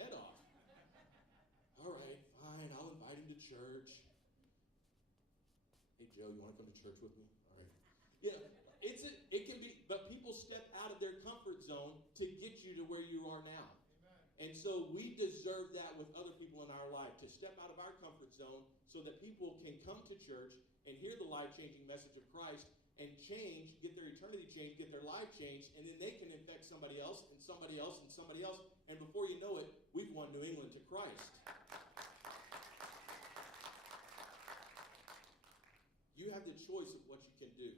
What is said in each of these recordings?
head off. All right, fine, I'll invite him to church. Hey, Joe, you want to come to church with me? All right. Yeah, it can be, but people step out of their comfort zone to get you to where you are now. Amen. And so we deserve that with other people in our life, to step out of our comfort zone so that people can come to church and hear the life-changing message of Christ and change, get their eternity changed, get their life changed, and then they can infect somebody else and somebody else and somebody else. And before you know it, we've won New England to Christ. You have the choice of what you can do.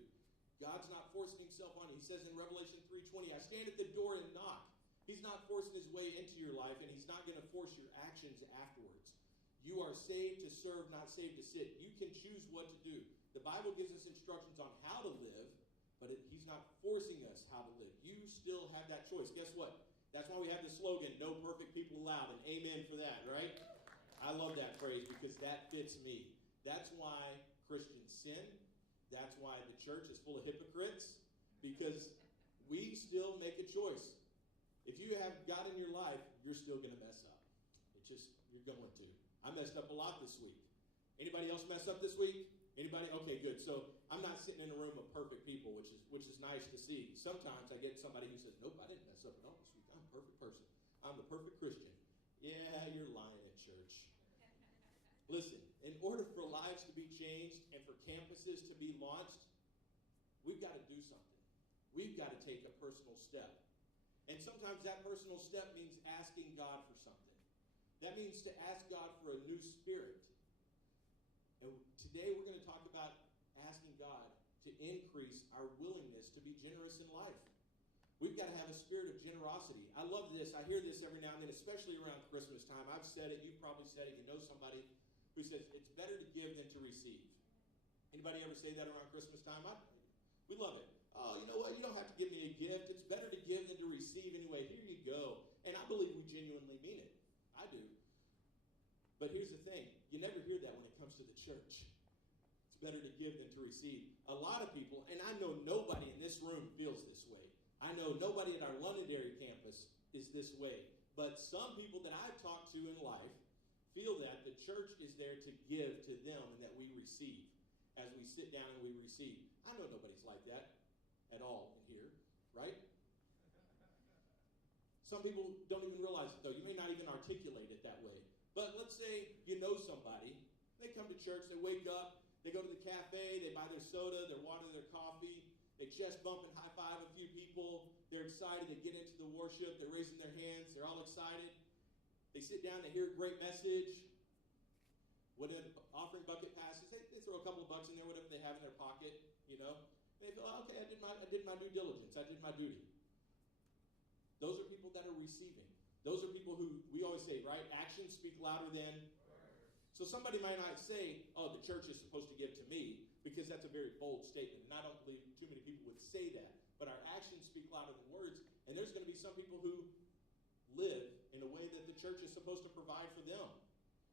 God's not forcing himself on you. He says in Revelation 3:20, I stand at the door and knock. He's not forcing his way into your life, and he's not going to force your actions afterwards. You are saved to serve, not saved to sit. You can choose what to do. The Bible gives us instructions on how to live, but he's not forcing us how to live. You still have that choice. Guess what? That's why we have the slogan, no perfect people allowed, and amen for that, right? I love that phrase because that fits me. That's why Christians sin. That's why the church is full of hypocrites, because we still make a choice. If you have God in your life, you're still going to mess up. You're going to. I messed up a lot this week. Anybody else mess up this week? Anybody? Okay, good. So I'm not sitting in a room of perfect people, which is nice to see. Sometimes I get somebody who says, nope, I didn't mess up at all this week. I'm a perfect person. I'm the perfect Christian. Yeah, you're lying at church. Listen, in order for lives to be changed and for campuses to be launched, we've got to do something. We've got to take a personal step. And sometimes that personal step means asking God for something. That means to ask God for a new spirit. And today we're going to talk about asking God to increase our willingness to be generous in life. We've got to have a spirit of generosity. I love this. I hear this every now and then, especially around Christmas time. I've said it. You've probably said it. You know somebody who says it's better to give than to receive. Anybody ever say that around Christmas time? We love it. Oh, you know what? You don't have to give me a gift. It's better to give than to receive anyway. Here you go. And I believe we genuinely mean it. I do. But here's the thing. You never hear that when it comes to the church. It's better to give than to receive. A lot of people, and I know nobody in this room feels this way. I know nobody at our Londonderry campus is this way. But some people that I've talked to in life feel that the church is there to give to them and that we receive as we sit down and we receive. I know nobody's like that at all in here, right? Some people don't even realize it, though. You may not even articulate it that way. But let's say you know somebody. They come to church, they wake up, they go to the cafe, they buy their soda, their water, their coffee, they chest bump and high five a few people. They're excited, they get into the worship, they're raising their hands, they're all excited. They sit down, they hear a great message. When an offering bucket passes, they throw a couple of bucks in there, whatever they have in their pocket, you know. They feel, oh, okay, I did my due diligence. I did my duty. Those are people that are receiving. Those are people who, we always say, right, actions speak louder than words. So somebody might not say, oh, the church is supposed to give to me, because that's a very bold statement. And I don't believe too many people would say that. But our actions speak louder than words. And there's going to be some people who live in a way that the church is supposed to provide for them,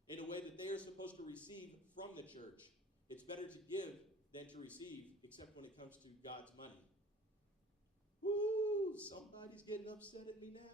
in a way that they are supposed to receive from the church. It's better to give than to receive, except when it comes to God's money. Woo! Somebody's getting upset at me now.